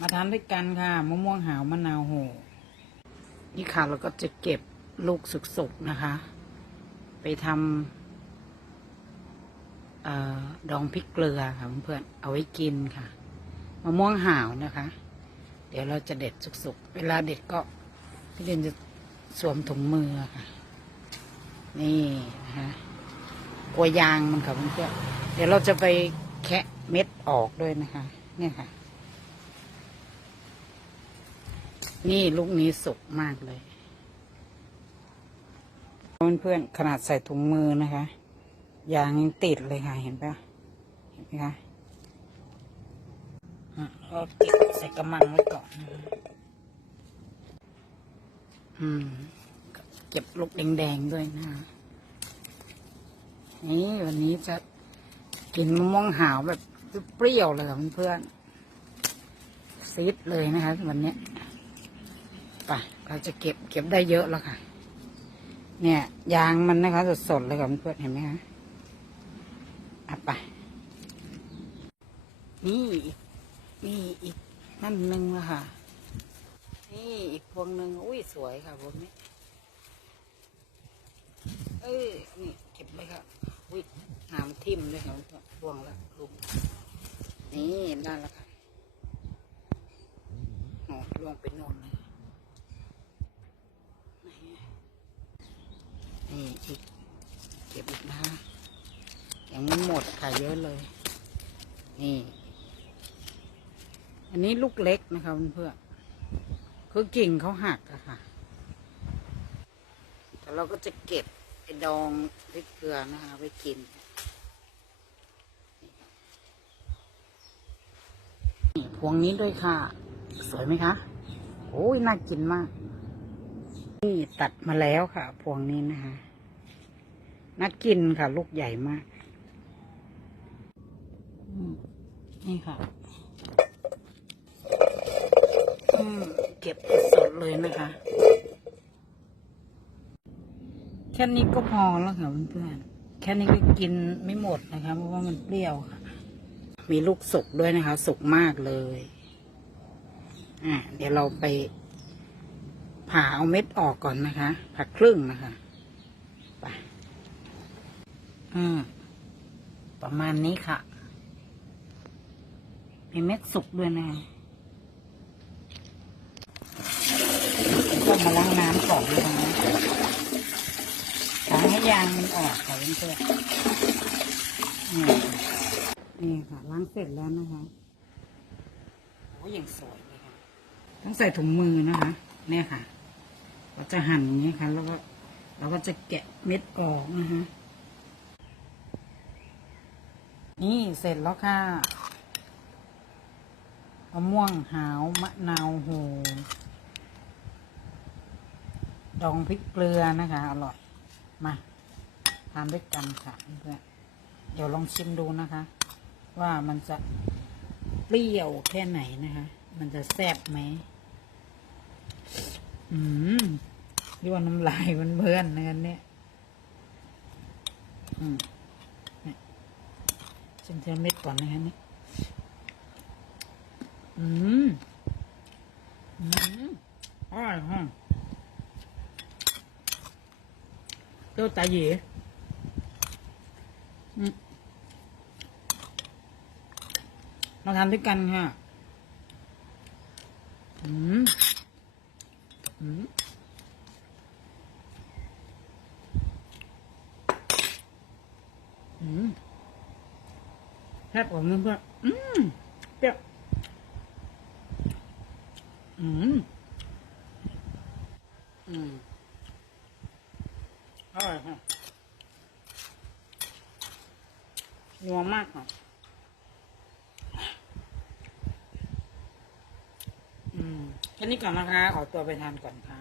มาทานด้วยกันค่ะมะม่วงหาวมะนาวโหนี่ค่ะเราก็จะเก็บลูกสุกๆนะคะ ไปทำออดองพริกเกลือค่ะเพื่อนๆเอาไว้กินค่ะมะม่วงหาวนะคะ เดี๋ยวเราจะเด็ดสุกๆเวลาเด็ดก็พี่เดนจะสวมถุงมือค่ะ นี่นะคะกลัวยางมันค่ะเพื่อนๆเดี๋ยวเราจะไปแคะเม็ดออกด้วยนะคะ เนี่ยค่ะ นี่ลูกนี้สุกมากเลย เพื่อนๆขนาดใส่ถุงมือนะคะยางยังติดเลยค่ะ เห็นปะเห็นไหมคะก็เก็บใส่กระมังไว้ก่อนอืม เก็บลูกแดงๆด้วยนะคะนี่วันนี้จะกินมะม่วงหาวแบบเปรี้ยวเลยค่ะเพื่อนๆซีดเลยนะคะวันนี้ ไปเราจะเก็บเก็บได้เยอะแล้วค่ะ เนี่ยยางมันนะคะสดๆเลยค่ะเพื่อนเห็นไหมคะอะไปนี่อีกนี่อีกนั่นหนึ่งละค่ะ นี่อีกพวงหนึ่งอุ้ยสวยค่ะพวงนี้ เอ้ยนี่เก็บเลยค่ะอุ้ยหามทิ่มเลยค่ะเพื่อนๆพวงละลุงนี่ได้แล้วค่ะโอ้ลวงไปโน่นอีกเก็บอีกนะยังไม่หม ดค่ะเยอะเลย นี่ อันนี้ลูกเล็กนะคะเพื่อนคือกิ่งเขาหักอะค่ะแต่เราก็จะเก็บไอ้ดองพริกเกลือนะคะไว้กินนี่พวงนี้ด้วยค่ะ สวยไหมคะ โอ้ยน่ากินมาก นี่ตัดมาแล้วค่ะ พวงนี้นะคะน่ากินค่ะ ลูกใหญ่มากอืม นี่ค่ะอืมเก็บสดเลยนะคะแค่นี้ก็พอแล้วค่ะเพื่อนๆแค่นี้ก็กินไม่หมดนะคะ เพราะว่ามันเปรี้ยวค่ะ มีลูกสุกด้วยนะคะ สุกมากเลย อะเดี๋ยวเราไปผ่าเอาเม็ดออกก่อนนะคะผ่าครึ่งนะคะไปอืมประมาณนี้ค่ะ มีเม็ดสุกด้วยนะก็มาล้างน้ำก่อนนะคะล้างให้ยางมันออกค่ะเพื่อนๆนี่นี่ค่ะล้างเสร็จแล้วนะคะโอ้ยังสวยเลยค่ะ ต้องใส่ถุงมือนะคะ เนี่ยค่ะ เราจะหั่นอย่างนี้ค่ะแล้วก็เราก็จะแกะเม็ดออกนะคะนี่เสร็จแล้วค่ะมะม่วงหาวมะนาวโหดองพริกเกลือนะคะ อร่อย มาทานด้วยกันค่ะเพื่อนเดี๋ยวลองชิมดูนะคะ ว่ามันจะเปรี้ยวแค่ไหนนะคะ มันจะแซ่บไหมอืมนี่ว่าน้ำลายมันเบื่อนๆนะกันเนี่ยอืมชิมเทียมเม็ดก่อนนะคะนี่อืม อืมอร่อยฮะ เจ้าตาหยีอืมาทานด้วยกันค่ะ อืม อืมอืมแซ่บกว่าเพื่อนอืมเปรี้ยวอืม อืมอ ร่อยค่ะนัวมากค่ะอืมแค่นี้ก่อนนะคะ ขอตัวไปทานก่อนค่ะ